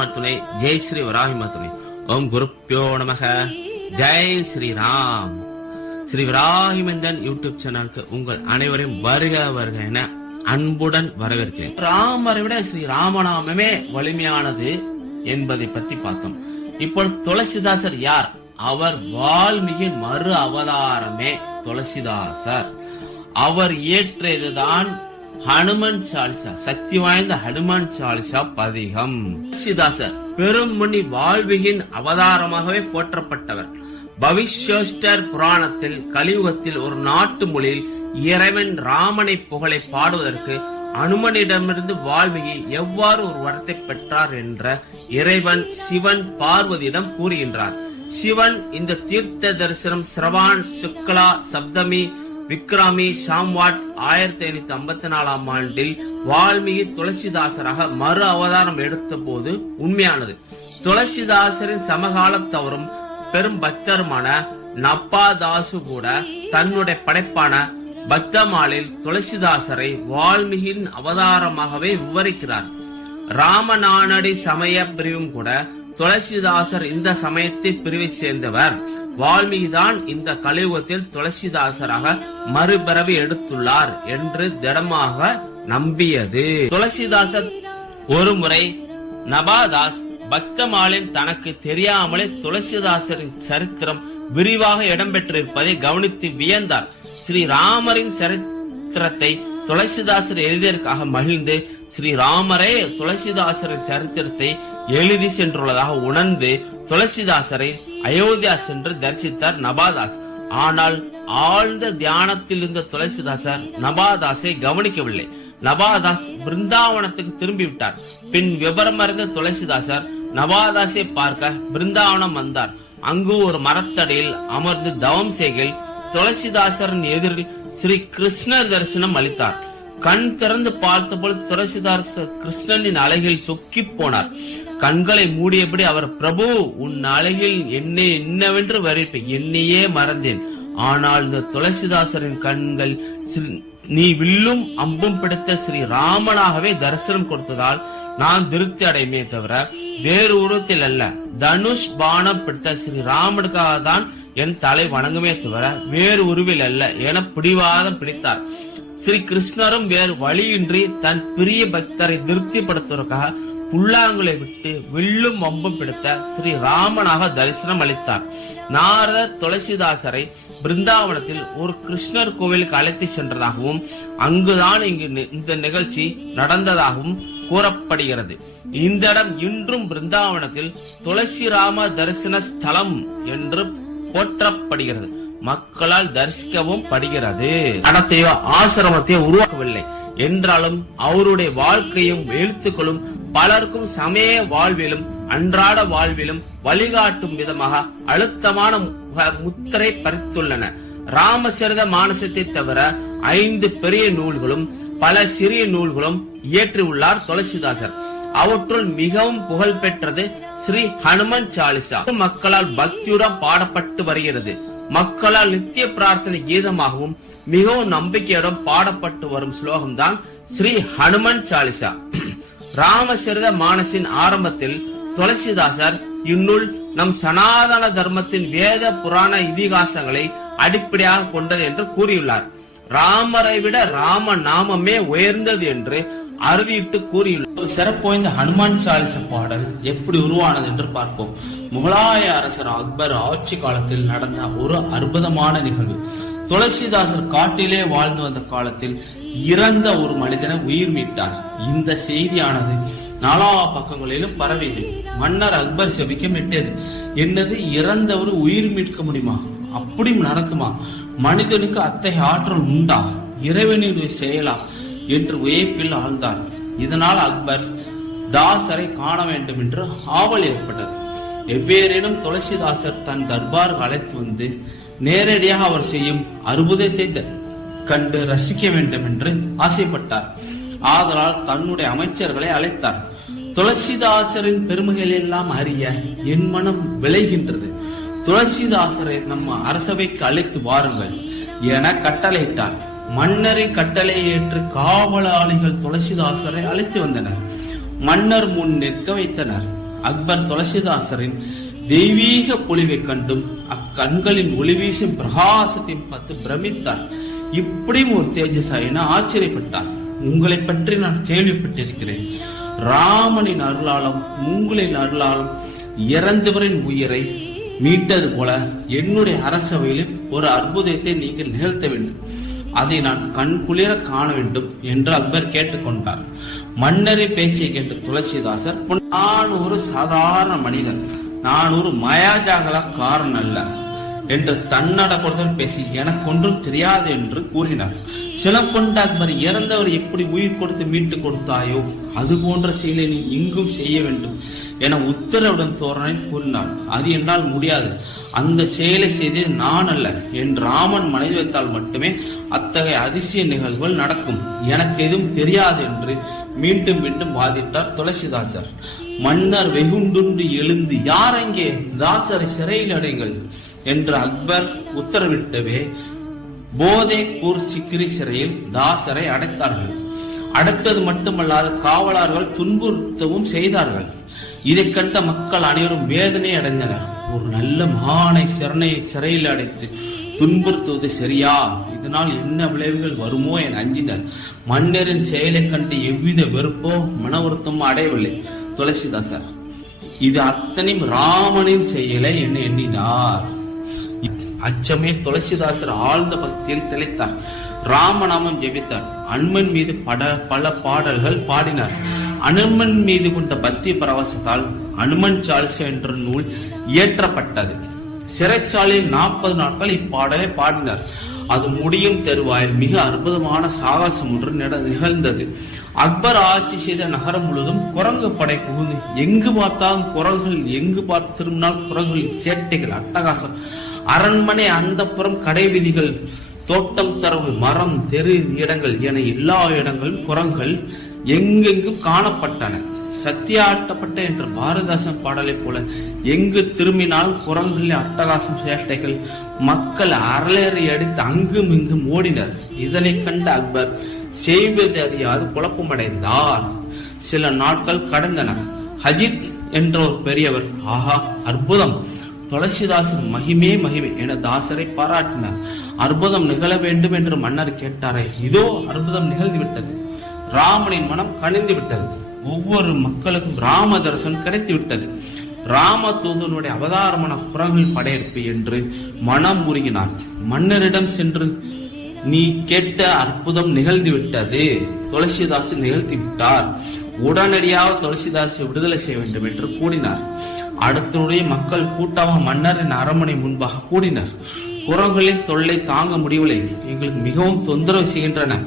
ஹனுமான் துணை ஜெய் ஸ்ரீ வராகிமா துணை ஓம் குருப்பியோ நமக. ஜெய் ஸ்ரீராம். ஸ்ரீ வராகிமந்தன் யூடியூப் சேனலுக்கு உங்கள் அனைவரையும் வருக வருக என அன்புடன் வரவேற்கிறேன். ராமரை விட ஸ்ரீ ராமநாமமே வலிமையானது என்பதை பத்தி பார்த்தோம். இப்பொழுது துளசிதாசர் யார்? அவர் வால்மீகியின் மறு அவதாரமே துளசிதாசர். அவர் இயற்றியதுதான் ஹனுமன் சாலிசா சக்தி வாய்ந்த ஹனுமான் சாலிசா பதிகம். சிதாசர் பெருமுனி வாழ்வியின் அவதாரமாகவே போற்றப்பட்டவர். பவிஷ்யோஷ்டர் புராணத்தில் கலியுகத்தில் ஒரு நாட்டு மொழியில் இறைவன் ராமனை புகழை பாடுவதற்கு அனுமனிடமிருந்து வாழ்வியை எவ்வாறு ஒரு வரத்தை பெற்றார் என்ற இறைவன் சிவன் பார்வதியிடம் கூறுகின்றார். சிவன் இந்த தீர்த்த தரிசனம் சிரவான் சுக்லா சப்தமி விக்ராமி சாம்வாட் ஆயிரத்தி ஐநூத்தி ஐம்பத்தி நாலாம் ஆண்டில் வால்மீகி துளசிதாசராக மறு அவதாரம் எடுத்த போது உண்மையானது. துளசிதாசரின் சமகாலத்தவரும் பெரும் பக்தருமான நப்பாதாசு கூட தன்னுடைய படைப்பான பக்தமாலில் துளசிதாசரை வால்மீகியின் அவதாரமாகவே விவரிக்கிறார். ராமநானடி சமய பிரிவும் கூட துளசிதாசர் இந்த சமயத்தை பிரிவை சேர்ந்தவர். வால்மீகிதான் இந்த கலியுகத்தில் துளசிதாசராக மறுபிறவி எடுத்துள்ளார் என்று திடமாக நம்பியது. துளசிதாசர் ஒருமுறை நபாதாஸ் பக்தமாலின் தனக்கு தெரியாமலே துளசிதாசரின் சரித்திரம் விரிவாக இடம்பெற்றிருப்பதை கவனித்து வியந்தார். ஸ்ரீ ராமரின் சரித்திரத்தை துளசிதாசர் எழுதியதற்காக மகிழ்ந்து ஸ்ரீ ராமரே துளசிதாசரின் சரித்திரத்தை எழுதி சென்றுள்ளதாக உணர்ந்து துளசிதாசரை அயோத்தியா சென்று தரிசித்தார் நபாதாஸ். ஆனால் ஆழ்ந்த தியானத்தில் இருந்த துளசிதாசர் நபாதாஸை கவனிக்கவில்லை. நபாதாஸ் பிருந்தாவனத்துக்கு திரும்பிவிட்டார். பின் விவரம் அறிந்த துளசிதாசர் நபாதாசை பார்க்க பிருந்தாவனம் வந்தார். அங்கு ஒரு மரத்தடியில் அமர்ந்து தவம் செய்கையில் துளசிதாசரின் எதிரில் ஸ்ரீ கிருஷ்ணர் தரிசனம் அளித்தார். கண் திறந்து பார்த்தபோது துளசிதாசர் கிருஷ்ணனின் அழகில் சொக்கி போனார். கண்களை மூடியபடி அவர் பிரபு உன் அழகில் என்னை என்னவென்று வரைப்பேன் என்னையே மறந்தேன். ஆனால் இந்த துளசிதாசரின் கண்கள் ஸ்ரீ- நீ வில்லும் அம்பும் பிடித்த ஸ்ரீ ராமனாகவே தரிசனம் கொடுத்ததால் நான் திருப்தி அடையுமே தவிர வேறு உருவத்தில் அல்ல. தனுஷ் பானம் பிடித்த ஸ்ரீ ராமனுக்காக தான் என் தலை வணங்குமே தவிர வேறு உருவில் அல்ல என பிடிவாதம் பிடித்தார். ஸ்ரீ கிருஷ்ணரும் வேறு வழியின்றி தன் பிரிய பக்தரை திருப்திப்படுத்துவதற்காக புல்லாங்குலை விட்டு வில்லும் அம்பும் பிடித்த ஸ்ரீ ராமனாக தரிசனம் அளித்தார். நாரதர் துளசிதாசரை பிருந்தாவனத்தில் ஒரு கிருஷ்ணர் கோவிலுக்கு அழைத்து சென்றதாகவும் அங்குதான் இங்கு இந்த நிகழ்ச்சி நடந்ததாகவும் கூறப்படுகிறது. இந்த இடம் இன்றும் பிருந்தாவனத்தில் துளசி ராம தரிசன ஸ்தலம் என்று போற்றப்படுகிறது. மக்களால் தரிசிக்கவும் படுகிறது. நடத்தையோ ஆசிரமத்தையோ உருவாக்கவில்லை. என்றாலும் அவருடைய வாழ்க்கையும் எழுத்துக்களும் பலருக்கும் சமய வாழ்விலும் அன்றாட வாழ்விலும் வழிகாட்டும் விதமாக அழுத்தமான முத்திரை பறித்துள்ளன. ராமசரித மானசத்தை தவிர ஐந்து பெரிய நூல்களும் பல சிறிய நூல்களும் இயற்றியுள்ளார் துளசிதாசர். அவற்றுள் மிகவும் புகழ் பெற்றது ஸ்ரீ ஹனுமன் சாலிசா. மக்களால் பக்தியுடன் பாடப்பட்டு வருகிறது. மக்களால் நித்திய பிரார்த்தனை கீதமாகவும் மிகவும் நம்பிக்கையுடன் பாடப்பட்டு வரும் ஸ்லோகம்தான் ஸ்ரீ ஹனுமன் சாலிசா. ராமசரித மானசின் ஆரம்பத்தில் துளசிதாசர் இந்நூல் நம் சனாதன தர்மத்தின் வேத புராண இதிகாசங்களை அடிப்படையாக கொண்டது என்று கூறியுள்ளார். ராமரை விட ராம நாமமே உயர்ந்தது என்று அறுதியிட்டு கூறியுள்ளார். ஒரு சிறப்பு வாய்ந்த ஹனுமான் சாலிச பாடல் எப்படி உருவானது என்று பார்ப்போம். முகலாய அரசர் அக்பர் ஆட்சி காலத்தில் நடந்த ஒரு அற்புதமான நிகழ்வு. துளசிதாசர் காட்டிலே வாழ்ந்து வந்த காலத்தில் இறந்த ஒரு மனிதனை உயிர் மீட்டார். இந்த செய்தியானது நாலா பக்கங்களிலும் பரவியது. மன்னர் அக்பர் செபிக்கமிட்டது என்னது இறந்தவர் உயிர் மீட்க முடியுமா? அப்படி நடக்குமா? மனிதனுக்கு அத்தகைய ஆற்றல் உண்டா? இறைவனுடைய செயலா என்று வியப்பில் ஆழ்ந்தார். இதனால் அக்பர் தாசரை காண வேண்டும் என்று ஆவல் ஏற்பட்டது. எவ்வேறேனும் துளசிதாசர் தன் தர்பாருக்கு அழைத்து வந்து நேரடியாக அவர் செய்யும் அற்புதத்தை கண்டு ரசிக்க வேண்டும் என்று ஆசைப்பட்டார். ஆதலால் தன்னுடைய அமைச்சர்களை அழைத்தார். துளசிதாசரின் பெருமைகள் எல்லாம் அறிய என் மனம் விளைகின்றது. துளசிதாசரை நம்ம அரசவைக்கு அழைத்து வாருங்கள் என கட்டளையிட்டார். மன்னரின் கட்டளையை ஏற்று காவலாளிகள் துளசிதாசரை அழைத்து வந்தனர். மன்னர் முன் நிற்க வைத்தனர். அக்பர் துளசிதாசரின் தெய்வீக பொலிவைக் கண்டும் அக்கண்களின் ஒளி வீசும் பிரகாசத்தையும் பார்த்து பிரமித்தார். இப்படியும் ஒரு தேஜஸா ஆச்சரியப்பட்டார். உங்களை பற்றி நான் கேள்விப்பட்டிருக்கிறேன். ராமனின் அருளாலும் உங்களின் அருளாலும் இறந்தவரின் உயிரை மீட்டது போல என்னுடைய அரசவையிலும் ஒரு அற்புதத்தை நீங்கள் நிகழ்த்த வேண்டும். அதை நான் கண் குளிர காண வேண்டும் என்று அக்பர் கேட்டுக்கொண்டார். மன்னரின் பேச்சை கேட்ட துளசிதாசர் நான் ஒரு சாதாரண மனிதன். நான் ஒரு மாயாஜாகலக்காரன் அல்ல என்று தன்னடக்குடன் பேசி எனக்கு ஒன்றும் தெரியாது என்று கூறினார். சிலம் கொண்ட அக்பர் இறந்தவர் எப்படி உயிர் கொடுத்து மீட்டு கொடுத்தாயோ அது போன்ற செயலை நீ இங்கும் செய்ய வேண்டும் என உத்தரவுடன் தோரணை கூறினார். அது என்னால் முடியாது. அந்த செயலை செய்தது நான் அல்ல என் ராமன் மனைவி வைத்தால் மட்டுமே அத்தகைய அதிசய நிகழ்வுகள் நடக்கும். எனக்கு எதுவும் தெரியாது என்று மீண்டும் மீண்டும் வாதிட்டார் துளசிதாசர். மன்னர் வெகுண்டுண்டு எழுந்து யாரெங்கே? தாசரை சிறையில் அடைங்கள் என்று அக்பர் உத்தரவிட்டவே போதே கூர் சிக்கிரி சிறையில் தாசரை அடைத்தார்கள். அடைத்தது மட்டுமல்லாது காவலர்கள் துன்புறுத்தவும் செய்தார்கள். இதை கண்ட மக்கள் அனைவரும் வேதனை அடைந்தனர். ஒரு நல்ல மகானை சிறனை சிறையில் அடைத்து துன்புறுத்துவது சரியா? இதனால் என்ன விளைவுகள் வருமோ? என அஞ்சினர். மன்னரின் செயலை கண்டு எவ்வித வெறுப்போ மன வருத்தமோ அடையவில்லை. துளசிதாசர் இது அத்தனையும் ராமனின் செயலை என எண்ணினார். அச்சமே துளசிதாசர் ஆழ்ந்த பக்தியில் திளைத்தார். ராமநாமம் ஜெபித்தார். அனுமன் மீது பட பல பாடல்கள் பாடினார். அனுமன் மீது கொண்ட பக்தி பரவசத்தால் அனுமன் சாலிசா என்ற நூல் இயற்றப்பட்டது. சிறைச்சாலையில் நாற்பது நாட்கள் இப்பாடலை பாடினார். அது முடியும் தருவாயில். மிக அற்புதமான சாகசம் ஒன்று நிகழ்ந்தது. அக்பர் ஆட்சி செய்த நகரம் முழுவதும் குரங்கு படை புகுந்து எங்கு பார்த்தாலும் குரங்குகள் எங்கு பார்த்து திரும்பினால் குரங்குகளின் சேட்டைகள் அட்டகாசம். அரண்மனை அந்தப்புறம் கடை விதிகள் தோட்டம் தரவு மரம் தெரு இடங்கள் என எல்லா இடங்களும் குரங்குகள் எங்கெங்கும் காணப்பட்டன. சத்தியாட்டப்பட்ட என்ற பாரதாசன் பாடலைப் போல எங்கு திரும்பினால் குரங்குகளின் அட்டகாசம் சேட்டைகள். மக்கள் அரளேறி அடித்து அங்கும் இங்கும் ஓடினர். இதனை கண்ட அக்பர் செய்வது அறியாது குழப்பமடைந்தார் சில நாட்கள் கடந்தன. ஹஜித் என்ற ஒரு பெரியவர் ஆஹா அற்புதம். துளசிதாசன் மகிமே மகிமை என தாசரை பாராட்டினார். அற்புதம் நிகழ வேண்டும் என்று மன்னர் கேட்டாரே இதோ அற்புதம் நிகழ்ந்துவிட்டது ராமனின் மனம் கனிந்து விட்டது. ஒவ்வொரு மக்களுக்கும் ராம தரிசனம் கிடைத்து விட்டது. ராம தூதனுடைய அவதாரமான குரங்கள் படையெடுப்பு என்று மனம் முருகினார் மன்னரிடம் சென்று நீ கேட்ட அற்புதம் நிகழ்ந்து விட்டது. துளசிதாசு நிகழ்த்தி விட்டார். உடனடியாக துளசிதாசை விடுதலை செய்ய வேண்டும் என்று கூறினார். அடுத்தனுடைய மக்கள் கூட்டமாக மன்னரின் அரண்மனை முன்பாக கூடினர். குரங்குகளின் தொல்லை தாங்க முடியவில்லை. எங்களுக்கு மிகவும் தொந்தரவு செய்கின்றன.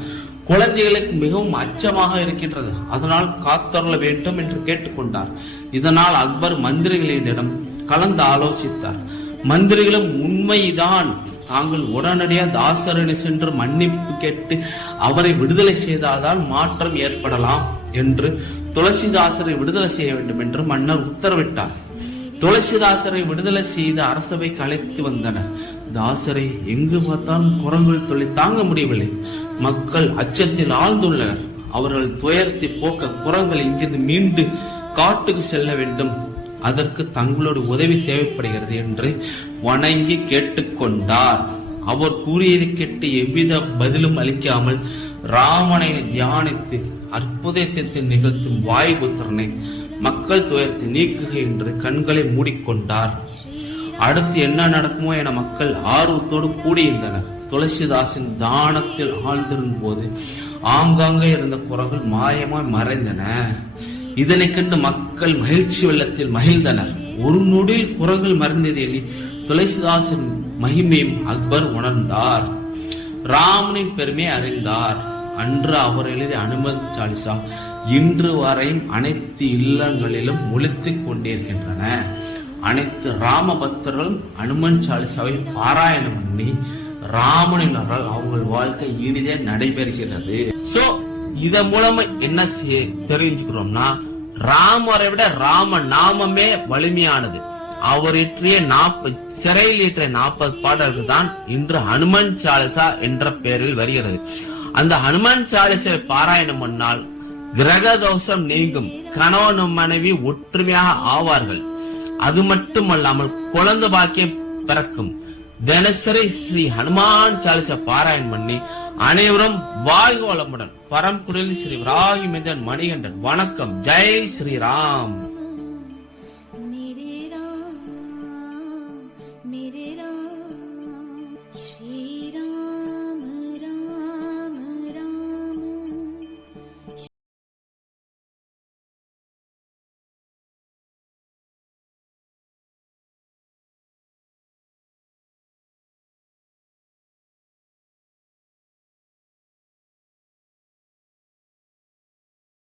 குழந்தைகளுக்கு மிகவும் அச்சமாக இருக்கின்றது. அதனால் காத்தருள வேண்டும் என்று கேட்டுக்கொண்டார். இதனால் அக்பர் மந்திரிகளிடம் கலந்து ஆலோசித்தார். மந்திரிகளும் உண்மைதான். தாங்கள் உடனடியாக தாசரனை சென்று மன்னிப்பு கேட்டு அவரை விடுதலை செய்தால்தான் மாற்றம் ஏற்படலாம் என்று துளசிதாசரை விடுதலை செய்ய வேண்டும் என்று மன்னர் உத்தரவிட்டார். துளசிதாசரை விடுதலை செய்த அரசவை கலைத்து வந்தனர். தாசரை எங்கு பார்த்தாலும் குரங்குகள் தொல்லை தாங்க முடியவில்லை. மக்கள் அச்சத்தில் ஆழ்ந்துள்ளனர். அவர்கள் துயரத்தை போக்க குரங்கள் இங்கிருந்து மீண்டு காட்டுக்கு செல்ல வேண்டும். அதற்கு தங்களோட உதவி தேவைப்படுகிறது என்று வணங்கி கேட்டுக்கொண்டார். அவர் கூறியதை கேட்டு எவ்வித பதிலும் அளிக்காமல் ராமனை தியானித்து அற்புதத்தை நிகழ்த்தும் வாயுபுத்திரனை மக்கள் துயரத்தை நீக்குக என்று கண்களை மூடிக்கொண்டார். அடுத்து என்ன நடக்குமோ என மக்கள் ஆர்வத்தோடு கூடியிருந்தனர். துளசிதாசின் தானத்தில் ஆழ்ந்திருந்த போது ஆங்காங்கே இருந்த குரங்கள் மாயமாய் மறைந்தன. இதனை கண்டு மக்கள் மகிழ்ச்சி வெள்ளத்தில் மகிழ்ந்தனர். ஒரு நொடியில் குரங்கள் மறைந்தது எண்ணி துளசிதாசின் மகிமையும் அக்பர் உணர்ந்தார். ராமனின் பெருமை அறிந்தார். அன்று அவர் எழுதிய அனுமதி சாலிசா இன்று வரையும் அனைத்து இல்லங்களிலும் ஒலித்துக் கொண்டிருக்கின்றன. அனைத்து ராமபக்தர்களும் அனுமன் சாலிசாவை பாராயணம் பண்ணி ராமனின் அவர்கள் அவங்க வாழ்க்கை இனிதே நடைபெறுகிறது. சோ இத மூலமா என்ன செய்- தெரிஞ்சுக்கிறோம்னா ராமரை விட ராம நாமமே வலிமையானது. அவர் இற்றிய நாற்பது சிறையில் இற்றிய நாற்பது பாடல்கள் தான் இன்று ஹனுமன் சாலிசா என்ற பெயரில் வருகிறது. அந்த ஹனுமன் சாலிசை பாராயணம் பண்ணால் கிரக தோஷம் நீங்கும். கணவனும் மனைவி ஒற்றுமையாக ஆவார்கள். அது மட்டுமல்லாமல் குழந்தை பாக்கியம் பிறக்கும். தினசரி ஸ்ரீ ஹனுமான் சாலிசா பாராயணம் பண்ணி அனைவரும் வாழ்க வளமுடன். பரம்புரில் ஸ்ரீ விராகிமேந்தன் மணிகண்டன். வணக்கம். ஜெய் ஸ்ரீராம்.